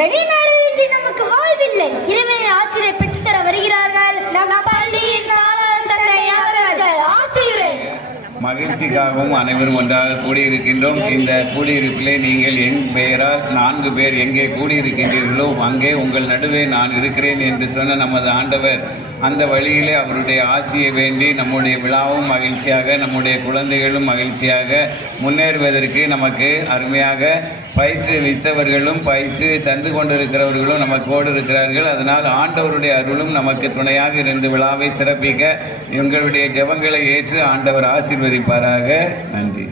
வெளிநாடுகளின்றி நமக்கு வாழ்வில்லை. இறைவனின் ஆசிரியர் பெற்றுத்தர வருகிறார்கள். நம் பள்ளியின் மகிழ்ச்சிக்காகவும் அனைவரும் ஒன்றாக கூடியிருக்கின்றோம். இந்த கூடியிருப்பிலே நீங்கள் என் பெயரால் நான்கு பேர் எங்கே கூடியிருக்கின்றீர்களோ அங்கே உங்கள் நடுவே நான் இருக்கிறேன் என்று சொன்ன நமது ஆண்டவர் அந்த வழியிலே அவருடைய ஆசியை வேண்டி நம்முடைய விழாவும் மகிழ்ச்சியாக நம்முடைய குழந்தைகளும் மகிழ்ச்சியாக முன்னேறுவதற்கு நமக்கு அருமையாக பயிற்றுவித்தவர்களும் பயிற்சி தந்து கொண்டிருக்கிறவர்களும் நமக்கோடு இருக்கிறார்கள். அதனால் ஆண்டவருடைய அருளும் நமக்கு துணையாக இருந்து விழாவை சிறப்பிக்க எங்களுடைய ஜபங்களை ஏற்று ஆண்டவர் ஆசீர்வதிப்பாராக. நன்றி.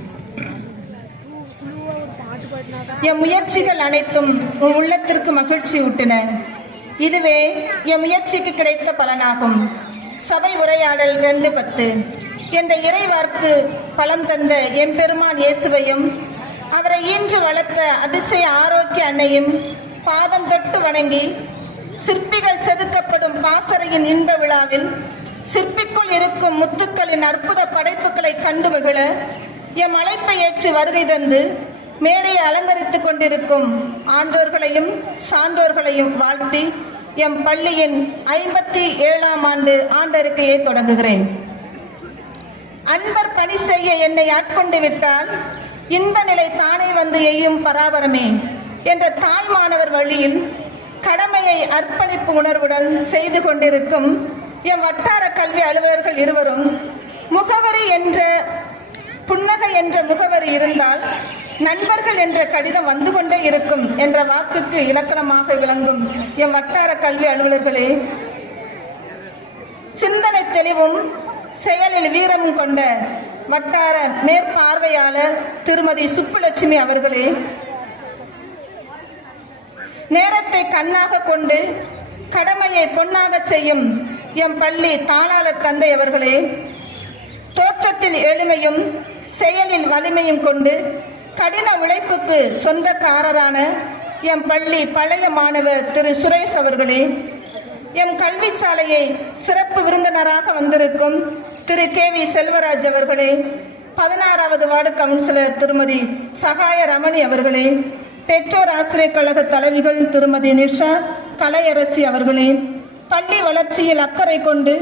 என் முயற்சிகள் அனைத்தும் உன் உள்ளத்திற்கு மகிழ்ச்சி ஊட்டின. இதுவே என் முயற்சிக்கு கிடைத்த பலனாகும். சபை உரையாடல் ரெண்டு பத்து. என்ற இறைவார்க்கு பலம் தந்த எம்பெருமான் இயேசுவையும் அவரை ஈன்று வளர்த்த அதிசய ஆரோக்கிய அன்னையும் பாதம் தொட்டு வணங்கி சிற்பிகள் செதுக்கப்படும் பாசறையின் இன்ப விழாவில் சிற்பிக்குள் இருக்கும் முத்துக்களின் அற்புத படைப்புகளை கண்டு மகிழ எம் அழைப்பை ஏற்று வருகை தந்து மேடையை அலங்கரித்துக் கொண்டிருக்கும் ஆண்டோர்களையும் சான்றோர்களையும் வாழ்த்தி எம் பள்ளியின் ஐம்பத்தி ஏழாம் ஆண்டு ஆண்டறிக்கையை தொடங்குகிறேன். அன்பர் பணி செய்ய என்னை ஆட்கொண்டு விட்டால் இன்ப நிலை தானே வந்து எய்யும் பராபரமே என்ற தாய்மானவர் வழியில் கடமையை அர்ப்பணிப்பு உணர்வுடன் செய்து கொண்டிருக்கும் எம் வட்டார கல்வி அலுவலர்கள் இருவரும் முகவரி என்ற புன்னகை என்ற முகவரி இருந்தால் நண்பர்கள் என்ற கடிதம் வந்து கொண்டே இருக்கும் என்ற வாக்குக்கு இலக்கணமாக விளங்கும். எம் வட்டார கல்வி அலுவலர்களே சிந்தனை தெளிவும் செயலில் வீரமும் கொண்ட வட்டார மேற்பார்வையாளர் திருமதி சுப்புலட்சுமி அவர்களே நேரத்தை கண்ணாக கொண்டு கடமையை பொன்னாக செய்யும் எம் பள்ளி தாளாளர் தந்தை அவர்களே தோற்றத்தில் எளிமையும் செயலில் வலிமையும் கொண்டு கடின உழைப்புக்கு சொந்தக்காரரான எம் பள்ளி பழைய மாணவர் திரு சுரேஷ் அவர்களே எம் கல்வி சாலையை சிறப்பு விருந்தினராக வந்திருக்கும் திரு கே வி செல்வராஜ் அவர்களே பதினாறாவது வார்டு கவுன்சிலர் திருமதி சகாய ரமணி அவர்களே பெற்றோர் ஆசிரியர் கழக தலைவிகள் திருமதி நிஷா கலையரசி அவர்களே பள்ளி வளர்ச்சியில் அக்கறை கொண்டு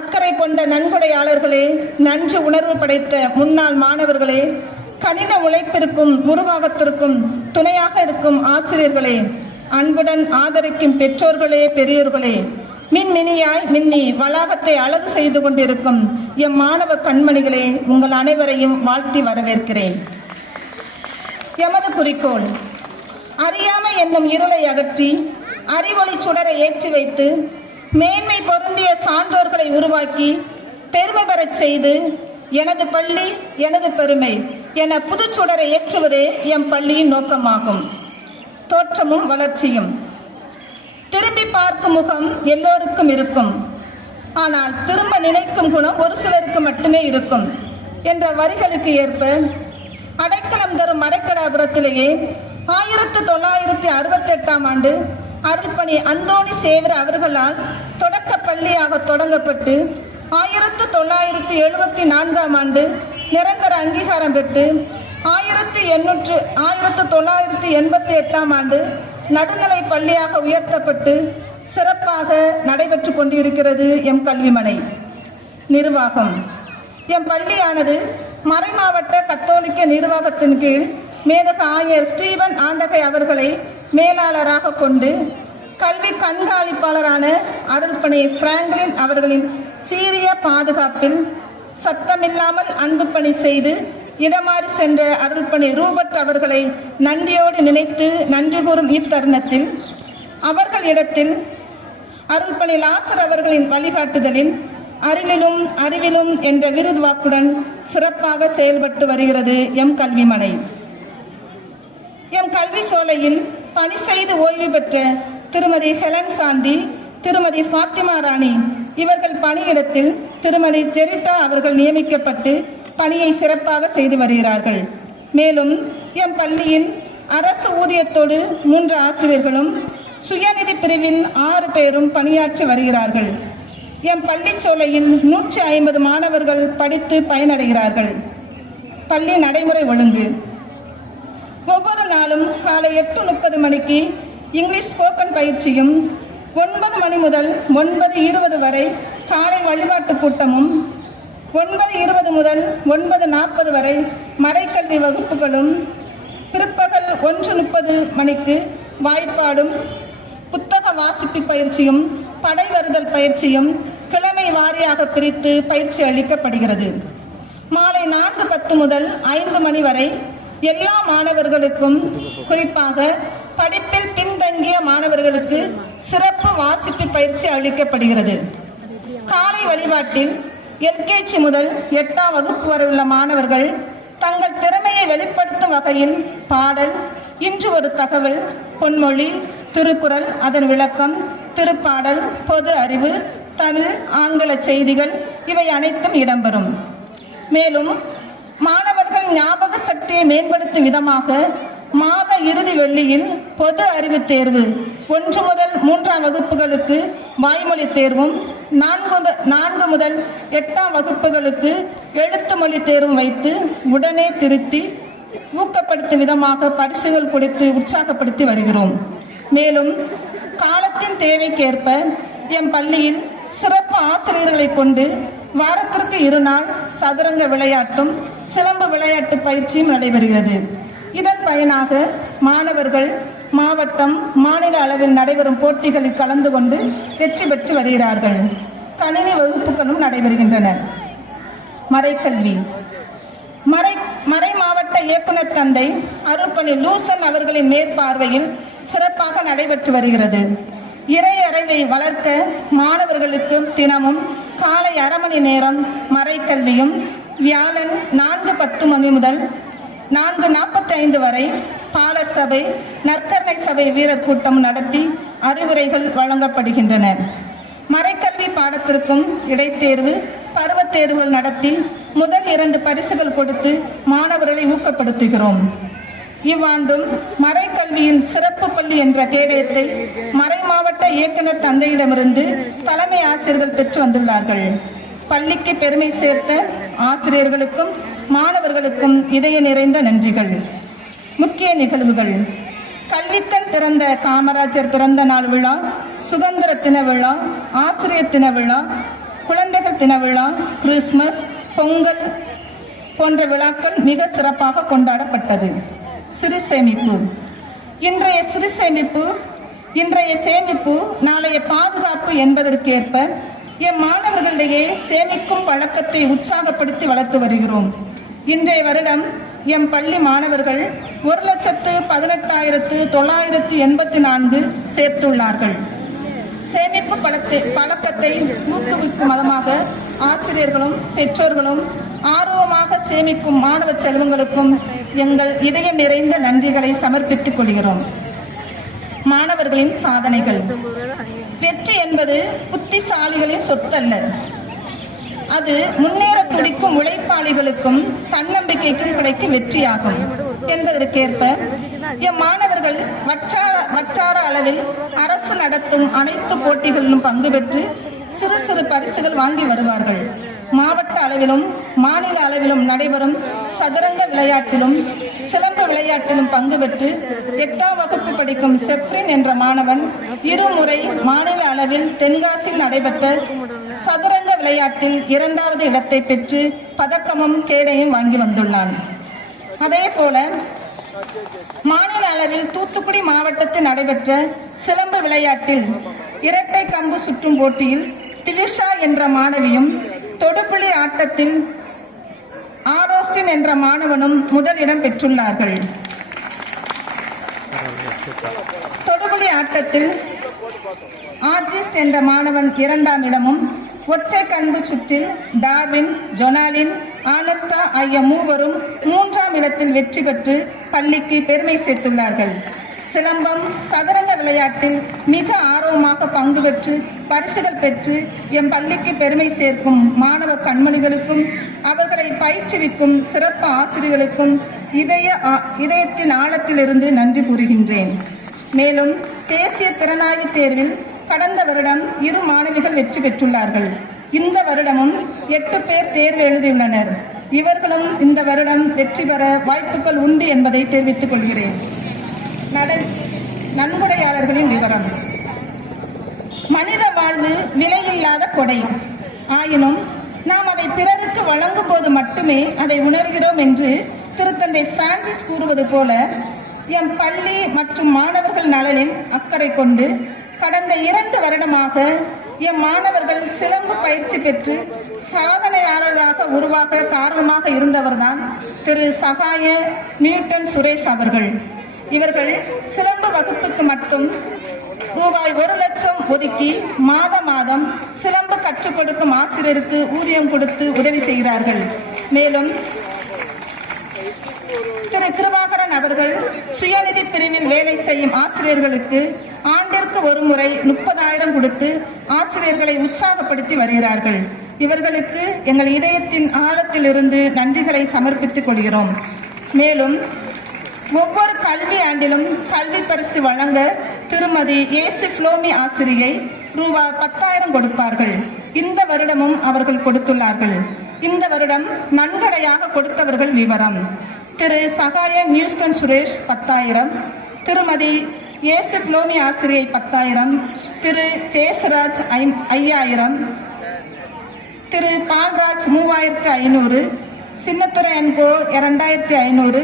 அக்கறை கொண்ட நன்கொடையாளர்களே நன்று உணர்வு படைத்த முன்னாள் மாணவர்களே கடின உழைப்பிற்கும் உருவாகத்திற்கும் துணையாக இருக்கும் ஆசிரியர்களே அன்புடன் ஆதரிக்கும் பெற்றோர்களே பெரியோர்களே மின்மினியாய் மின்னி வளாகத்தை அழகு செய்து கொண்டிருக்கும் எம் மாணவ கண்மணிகளே உங்கள் அனைவரையும் வாழ்த்தி வரவேற்கிறேன். எமது குறிக்கோள் அறியாமை என்னும் இருளை அகற்றி அறிவொளி சுடரை ஏற்றி வைத்து மேன்மை பொருந்திய சான்றோர்களை உருவாக்கி பெருமை பெறச் செய்து எனது பள்ளி எனது பெருமை. என புதுச்சுடரை ஏற்றுவதே எம் பள்ளியின் நோக்கமாகும். தோற்றமும் வளர்ச்சியும். திரும்பி பார்க்கும் முகம் எல்லோருக்கும் இருக்கும். ஆனால் திரும்ப நினைக்கும் குணம் ஒரு சிலருக்கு மட்டுமே இருக்கும் என்ற வரிகளுக்கு ஏற்ப அடைக்கலம் தரும் மரக்கடாபுரத்திலேயே ஆயிரத்து தொள்ளாயிரத்தி அறுபத்தி எட்டாம் ஆண்டு அருள்பணி அந்தோணி சேவர அவர்களால் தொடக்க பள்ளியாக தொடங்கப்பட்டு ஆயிரத்து தொள்ளாயிரத்தி எழுபத்தி நான்காம் ஆண்டு நிரந்தர அங்கீகாரம் பெற்று ஆயிரத்தி எண்ணூற்று ஆயிரத்தி தொள்ளாயிரத்தி எண்பத்தி எட்டாம் ஆண்டு நடுநிலை பள்ளியாக உயர்த்தப்பட்டு சிறப்பாக நடைபெற்று கொண்டிருக்கிறது எம் கல்விமனை. நிர்வாகம். எம் பள்ளியானது மறைமாவட்ட கத்தோலிக்க நிர்வாகத்தின் கீழ் மேதக ஆயர் ஸ்டீவன் ஆண்டகை அவர்களை மேலாளராக கொண்டு கல்வி கண்காணிப்பாளரான அருள்பனை பிராங்க்லின் அவர்களின் சீரிய பாதுகாப்பில் சத்தமில்லாமல் அன்பு பணி செய்து இடமாறி சென்ற அருள்பணி ரூபர்ட் அவர்களை நன்றியோடு நினைத்து நன்றி கூறும் இத்தருணத்தில் அவர்கள் இடத்தில் அருள்பணி லாசர் அவர்களின் வழிகாட்டுதலில் அருளிலும் அறிவிலும் என்ற விருது வாக்குடன் சிறப்பாக செயல்பட்டு வருகிறது எம் கல்விமனை. எம் கல்வி சோலையில் பணி செய்து ஓய்வு பெற்ற திருமதி ஹெலன் சாந்தி திருமதி ஃபாத்திமா ராணி இவர்கள் பணியிடத்தில் திருமதி ஜெரிட்டா அவர்கள் நியமிக்கப்பட்டு பணியை சிறப்பாக செய்து வருகிறார்கள். மேலும் என் பள்ளியின் அரசு ஊதியத்தோடு மூன்று ஆசிரியர்களும் சுயநிதி பிரிவில் ஆறு பேரும் பணியாற்றி வருகிறார்கள். என் பள்ளிச்சோலையில் நூற்றி ஐம்பது மாணவர்கள் படித்து பயனடைகிறார்கள். பள்ளி நடைமுறை ஒழுங்கு. ஒவ்வொரு நாளும் காலை எட்டு முப்பது மணிக்கு இங்கிலீஷ் ஸ்போக்கன் பயிற்சியும் ஒன்பது மணி முதல் ஒன்பது இருபது வரை காலை வழிபாட்டு கூட்டமும் ஒன்பது இருபது முதல் ஒன்பது நாற்பது வரை மறைக்கல்வி வகுப்புகளும் பிற்பகல் ஒன்று முப்பது மணிக்கு வாய்ப்பாடும் புத்தக வாசிப்பு பயிற்சியும் படை வருதல் பயிற்சியும் கிழமை வாரியாக பிரித்து பயிற்சி அளிக்கப்படுகிறது. மாலை நான்கு பத்து முதல் ஐந்து மணி வரை எல்லா மாணவர்களுக்கும் குறிப்பாக படிப்பில் பின்தங்கிய மாணவர்களுக்கு சிறப்பு வாசிப்பு பயிற்சி அளிக்கப்படுகிறது. காலை வழிபாட்டில் எல்கேஜி முதல் எட்டாம் வகுப்பு வரை உள்ள மாணவர்கள் தங்கள் திறமையை வெளிப்படுத்தும் வகையில் பாடல் இன்று ஒரு தகவல் பொன்மொழி திருக்குறள் அதன் விளக்கம் திருப்பாடல் பொது அறிவு தமிழ் ஆங்கில செய்திகள் இவை அனைத்தும் இடம்பெறும். மேலும் மாணவர்கள் ஞாபக சக்தியை மேம்படுத்தும் விதமாக மாத இறுதி வெள்ளியில் பொது அறிவு தேர்வு ஒன்று முதல் மூன்றாம் வகுப்புகளுக்கு வாய்மொழி தேர்வும் நான்கு நான்கு முதல் எட்டாம் வகுப்புகளுக்கு எழுத்து மொழி தேர்வும் வைத்து உடனே திருத்தி ஊக்கப்படுத்தும் விதமாக பரிசுகள் கொடுத்து உற்சாகப்படுத்தி வருகிறோம். மேலும் காலத்தின் தேவைக்கேற்ப எம் பள்ளியில் சிறப்பு ஆசிரியர்களை கொண்டு வாரத்திற்கு இரு நாள் சதுரங்க விளையாட்டும் சிலம்பு விளையாட்டு பயிற்சியும் நடைபெறுகிறது. இதன் பயனாக மாணவர்கள் மாவட்டம் மாநில அளவில் நடைபெறும் போட்டிகளில் கலந்து கொண்டு வெற்றி பெற்று வருகிறார்கள். கணினி வகுப்புகளும் நடைபெறுகின்றன. மறைக்கல்வி. மறை மறை மாவட்ட இயக்குனர் தந்தை அருப்பணி லூசன் அவர்களின் மேற்பார்வையில் சிறப்பாக நடைபெற்று வருகிறது. இறை அறிவை வளர்க்க மாணவர்களுக்கு தினமும் காலை அரை மணி நேரம் மறைக்கல்வியும் வியாழன் நான்கு பத்து மணி முதல் நான்கு நாற்பத்தி ஐந்து வரை பாலர் சபை நற்கரணை சபை வீரர் கூட்டம் நடத்தி அறிவுரைகள் வழங்கப்படுகின்றன. மறைக்கல்வி பாடத்திற்கும் இடைத்தேர்வு பருவத் தேர்வுகள் நடத்தி முதல் இரண்டு பரிசுகள் கொடுத்து மாணவர்களை ஊக்கப்படுத்துகிறோம். இவ்வாண்டும் மறைக்கல்வியின் சிறப்பு பள்ளி என்ற கேடயத்தை மறை மாவட்ட இயக்குனர் தந்தையிடமிருந்து தலைமை ஆசிரியர்கள் பெற்று வந்துள்ளார்கள். பள்ளிக்கு பெருமை சேர்த்த ஆசிரியர்களுக்கும் மாணவர்களுக்கும் இதய நிறைந்த நன்றிகள். முக்கிய நிகழ்வுகள். கல்விக்கண் திறந்த காமராஜர் பிறந்த நாள் விழா சுதந்திர தின விழா ஆசிரியர் தின விழா குழந்தைகள் தின விழா கிறிஸ்துமஸ் பொங்கல் போன்ற விழாக்கள் மிக சிறப்பாக கொண்டாடப்பட்டது. சிறு சேமிப்பு இன்றைய சிறு சேமிப்பு இன்றைய சேமிப்பு நாளைய பாதுகாப்பு என்பதற்கேற்ப எம் மாணவர்களிடையே சேமிக்கும் பழக்கத்தை உற்சாகப்படுத்தி வளர்த்து வருகிறோம். இன்றைய வருடம் எம் பள்ளி மாணவர்கள் ஒரு லட்சத்து பதினெட்டாயிரத்து தொள்ளாயிரத்து எண்பத்தி நான்கு சேர்த்துள்ளார்கள். சேமிப்பு பழத்தை பழக்கத்தை ஊக்குவிக்கும் மதமாக ஆசிரியர்களும் பெற்றோர்களும் ஆர்வமாக சேமிக்கும் மாணவ செல்வங்களுக்கும் எங்கள் இதய நிறைந்த நன்றிகளை சமர்ப்பித்துக் கொள்கிறோம். மாணவர்களின் சாதனைகள். வெற்றி என்பது புத்திசாலிகளின் சொத்தல்ல. அது முன்னேற துடிக்கும் உழைப்பாளிகளுக்கும் தன்னம்பிக்கைக்கும் கிடைக்கும் வெற்றியாகும் என்பதற்கேற்ப இம்மாணவர்கள் வற்றார வட்டார அளவில் அரசு நடத்தும் அனைத்து போட்டிகளிலும் பங்கு பெற்று சிறு சிறு பரிசுகள் வாங்கி வருவார்கள். மாவட்ட அளவிலும் மாநில அளவிலும் நடைபெறும் சதுரங்க விளையாட்டிலும் சிலம்பு விளையாட்டிலும் பங்கு பெற்று எட்டாம் வகுப்பு படிக்கும் செப்ரின் என்ற மாணவன் இருமுறை மாநில அளவில் தென்காசியில் நடைபெற்ற சதுரங்க விளையாட்டில் இரண்டாவது இடத்தை பெற்று பதக்கமும் கேடையும் வாங்கி வந்துள்ளான். அதே போல மாநில அளவில் தூத்துக்குடி மாவட்டத்தில் நடைபெற்ற சிலம்பு விளையாட்டில் இரட்டை கம்பு சுற்றும் போட்டியில் திவிஷா என்ற மாணவியும் தொடுப்புளி ஆட்டத்தில் ஆரோஸ்டின் என்ற மாணவனும் முதலிடம் பெற்றுள்ளார்கள். தொடுபுலி ஆட்டத்தில் ஆர்ஜிஸ்ட் என்ற மாணவன் இரண்டாம் இடமும் ஒற்றை கண்பு சுற்றில் டார்வின் ஜொனாலின் ஆனஸ்டா ஆகிய மூவரும் மூன்றாம் இடத்தில் வெற்றி பெற்று பள்ளிக்கு பெருமை சேர்த்துள்ளார்கள். சிலம்பம் சதுரங்க விளையாட்டில் மிக ஆர்வமாக பங்கு பெற்று பரிசுகள் பெற்று எம் பள்ளிக்கு பெருமை சேர்க்கும் மாணவ கண்மணிகளுக்கும் அவர்களை பயிற்றுவிக்கும் சிறப்பு ஆசிரியர்களுக்கும் இதய ஆ- இதயத்தின் ஆழத்திலிருந்து நன்றி கூறுகின்றேன். மேலும் தேசிய திறனாய்வு தேர்வில் கடந்த வருடம் இரு மாணவிகள் வெற்றி பெற்றுள்ளார்கள். இந்த வருடமும் எட்டு பேர் தேர்வு எழுதியுள்ளனர். இவர்களும் இந்த வருடம் வெற்றி பெற வாய்ப்புகள் உண்டு என்பதை தெரிவித்துக் கொள்கிறேன். நன்கொடையாளர்களின் விவரம். மனித வாழ்வு விலையில்லாத கொடை. ஆயினும் நாம் அதை பிறருக்கு வழங்கும் போது மட்டுமே அதை உணர்கிறோம் என்று திருத்தந்தை பிரான்சிஸ் கூறுவது போல எம் பள்ளி மற்றும் மாணவர்கள் நலனில் அக்கறை கொண்டு கடந்த இரண்டு வருடமாக எம் மாணவர்கள் சிலம்பு பயிற்சி பெற்று சாதனையாளராக உருவாக காரணமாக இருந்தவர்தான் திரு சகாய நியூட்டன் சுரேஷ் அவர்கள். இவர்கள் சிலம்பு வகுப்புக்கு மட்டும் ரூபாய் ஒரு லட்சம் ஒதுக்கி மாத மாதம் சிலம்பு கற்றுக் கொடுக்கும் ஆசிரியருக்கு ஊதியம் கொடுத்து உதவி செய்கிறார்கள். மேலும் திரு கிருபாகரன் அவர்கள் சுயநிதி பிரிவில் வேலை செய்யும் ஆசிரியர்களுக்கு ஆண்டு ஒரு முறை முப்பதாயிரம் கொடுத்து ஆசிரியர்களை உற்சாகப்படுத்தி வருகிறார்கள். இவர்களுக்கு எங்கள் இதயத்தின் ஆழத்தில் இருந்து நன்றிகளை சமர்ப்பித்துக் கொள்கிறோம். மேலும் ஒவ்வொரு கல்வி ஆண்டிலும் கல்வி பரிசு வழங்க திருமதி ஏசு புளோமி ஆசிரியை ரூபாய் பத்தாயிரம் கொடுப்பார்கள். இந்த வருடமும் அவர்கள் கொடுத்துள்ளார்கள். இந்த வருடம் நன்கடையாக கொடுத்தவர்கள் விவரம். திரு. சகாய நியூஸ்டன் சுரேஷ் பத்தாயிரம் திருமதி ஏசு புளோமி ஆசிரியை பத்தாயிரம் திரு சேசராஜ் ஐ- ஐயாயிரம் திரு பால்ராஜ் மூவாயிரத்து ஐநூறு சின்னத்துறை என்கோ இரண்டாயிரத்தி ஐநூறு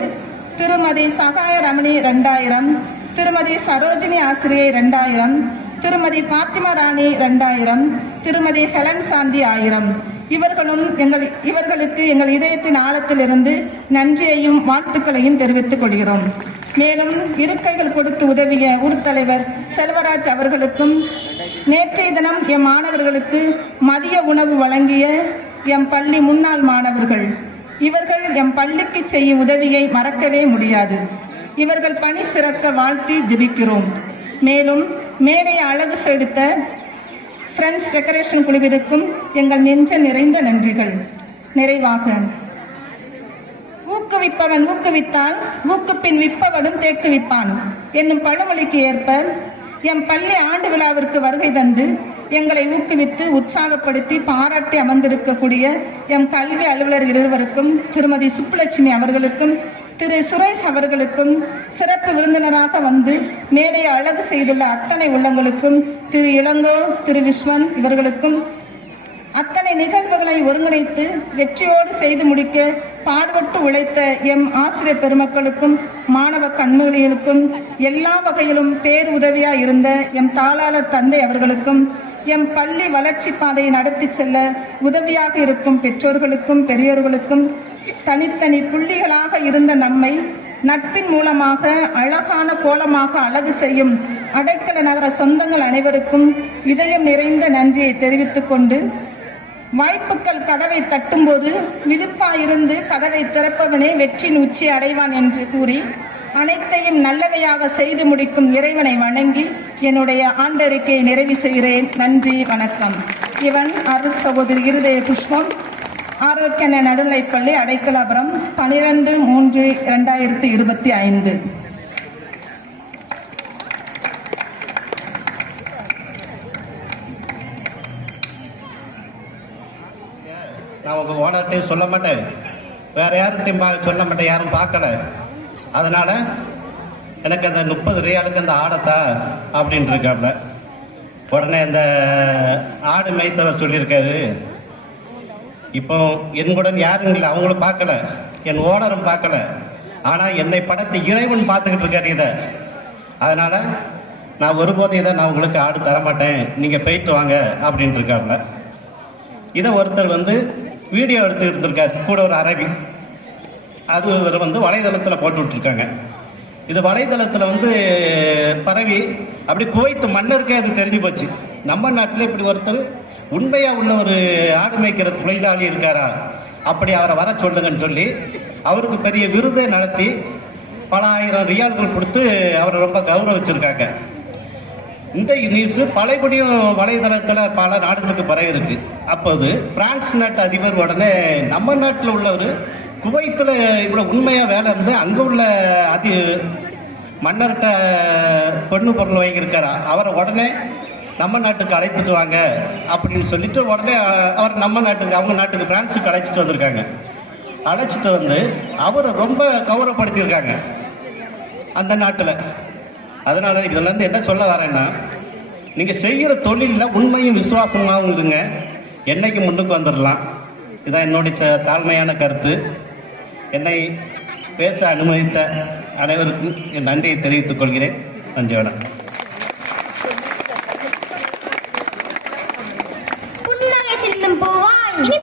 திருமதி சகாய ரமணி ரெண்டாயிரம் திருமதி சரோஜினி ஆசிரியை ரெண்டாயிரம் திருமதி பாத்திமா ராணி ரெண்டாயிரம் திருமதி ஹெலன் சாந்தி ஆயிரம். இவர்களும் எங்கள் இவர்களுக்கு எங்கள் இதயத்தின் ஆழத்திலிருந்து நன்றியையும் வாழ்த்துக்களையும் தெரிவித்துக் கொள்கிறோம். மேலும் இருக்கைகள் கொடுத்து உதவிய ஊர்த்தலைவர் செல்வராஜ் அவர்களுக்கும் நேற்றைய தினம் எம் மாணவர்களுக்கு மதிய உணவு வழங்கிய எம் பள்ளி முன்னாள் மாணவர்கள். இவர்கள் எம் பள்ளிக்கு செய்யும் உதவியை மறக்கவே முடியாது. இவர்கள் பணி சிறக்க வாழ்த்தி ஜெபிக்கிறோம். மேலும் மேடையை அழகு செலுத்த ஃப்ரெண்ட்ஸ் டெக்கரேஷன் குழுவிற்கும் எங்கள் நெஞ்ச நிறைந்த நன்றிகள். நிறைவாக. ஊக்குவிப்பவன் ஊக்குவித்தால் ஊக்குப்பின் விப்பவனும் தேக்குவிப்பான் என்னும் பழமொழிக்கு ஏற்ப எம் பள்ளி ஆண்டு விழாவிற்கு வருகை தந்து எங்களை ஊக்குவித்து உற்சாகப்படுத்தி பாராட்டி அமர்ந்திருக்கக்கூடிய எம் கல்வி அலுவலர் இருவருக்கும் திருமதி சுப்புலட்சுமி அவர்களுக்கும் திரு சுரேஷ் அவர்களுக்கும் சிறப்பு விருந்தினராக வந்து மேடையை அழகு செய்துள்ள அத்தனை உள்ளங்களுக்கும் திரு இளங்கோ திரு விஸ்வன் இவர்களுக்கும் அத்தனை நிகழ்வுகளை ஒருங்கிணைத்து வெற்றியோடு செய்து முடிக்க பாடுபட்டு உழைத்த எம் ஆசிரியர் பெருமக்களுக்கும் மாணவ கண்மொழிகளுக்கும் எல்லா வகையிலும் பேர் உதவியா இருந்த எம் தாளாளர் தந்தை அவர்களுக்கும் எம் பள்ளி வளர்ச்சி பாதையை நடத்தி செல்ல உதவியாக இருக்கும் பெற்றோர்களுக்கும் பெரியோர்களுக்கும் தனித்தனி புள்ளிகளாக இருந்த நம்மை நட்பின் மூலமாக அழகான கோலமாக அழகு செய்யும் அடைக்கல நகர சொந்தங்கள் அனைவருக்கும் இதயம் நிறைந்த நன்றியை தெரிவித்துக் கொண்டு வாய்ப்புகள் கதவை தட்டும்போது விழுப்பாயிருந்து கதவை திறப்பவனே வெற்றின் உச்சி அடைவான் என்று கூறி அனைத்தையும் நல்லவையாக செய்து முடிக்கும் இறைவனை வணங்கி என்னுடைய ஆண்டறிக்கையை நிறைவு செய்கிறேன். நன்றி வணக்கம். இவன் அருள் சகோதரி இருதய புஷ்பம் ஆரோக்கிய நடுநிலைப்பள்ளி அடைக்கலாபுரம் பனிரெண்டு மூன்று இரண்டாயிரத்தி இருபத்தி ஐந்து. நான் உங்கள் ஓனர்கிட்டையும் சொல்ல மாட்டேன். வேற யார்கிட்டையும் பா சொல்ல மாட்டேன். யாரும் பார்க்கல. அதனால எனக்கு அந்த முப்பது ரியாலுக்கு அந்த ஆடத்தா அப்படின்ட்டு இருக்காப்ல. உடனே அந்த ஆடு மேய்த்தவர் சொல்லியிருக்காரு. இப்போ என்னுடன் யாரும் இல்லை. அவங்களும் பார்க்கல. என் ஓனரும் பார்க்கல. ஆனால் என்னை படத்தை இறைவன் பார்த்துக்கிட்டு இருக்காரு இதை. அதனால நான் ஒருபோதும் இதை நான் உங்களுக்கு ஆடு தர மாட்டேன் நீங்கள் பெய்த்து வாங்க அப்படின்ட்டு இருக்காப்ல. இதை ஒருத்தர் வந்து வீடியோ எடுத்து எடுத்திருக்கார். கூட ஒரு அரபி அது வந்து வலைதளத்தில் போட்டு விட்டுருக்காங்க. இது வலைதளத்தில் வந்து பரவி அப்படி கோய்த்து மன்னருக்கே அது தெரிஞ்சு போச்சு. நம்ம நாட்டில் இப்படி ஒருத்தர் உண்மையாக உள்ள ஒரு ஆடு மேய்க்கிற தொழிலாளி இருக்காரா? அப்படி அவரை வர சொல்லுங்கன்னு சொல்லி அவருக்கு பெரிய விருதை நடத்தி பல ஆயிரம் ரியால்கள் கொடுத்து அவரை ரொம்ப கௌரவிச்சிருக்காங்க. இந்த நியூஸ் பழையபடியும் வலைதளத்தில் பல நாடுகளுக்கு பரவி இருக்கு. அப்போது பிரான்ஸ் நாட்டு அதிபர் உடனே நம்ம நாட்டில் உள்ளவர் குவைத்தில் இவ்வளோ உண்மையாக வேலை இருந்து அங்கே உள்ள அதி மன்னர்கிட்ட பொண்ணு பொருள் வாங்கியிருக்காரா? அவரை உடனே நம்ம நாட்டுக்கு அழைத்துட்டு வாங்க அப்படின்னு சொல்லிட்டு உடனே அவர் நம்ம நாட்டுக்கு அவங்க நாட்டுக்கு பிரான்ஸுக்கு அழைச்சிட்டு வந்திருக்காங்க. அழைச்சிட்டு வந்து அவரை ரொம்ப கௌரவப்படுத்தியிருக்காங்க. அந்த நாட்டில். அதனால இதுல இருந்து என்ன சொல்ல வரேன்னா நீங்க செய்யற தொழிலில் உண்மையும் விசுவாசமாகவும் இருங்க என்னைக்கு முன்னுக்கு வந்துடலாம் இதான் என்னுடைய ச- தாழ்மையான கருத்து. என்னை பேச அனுமதித்த அனைவருக்கும் என் நன்றியை தெரிவித்துக் கொள்கிறேன். நன்றி வணக்கம்.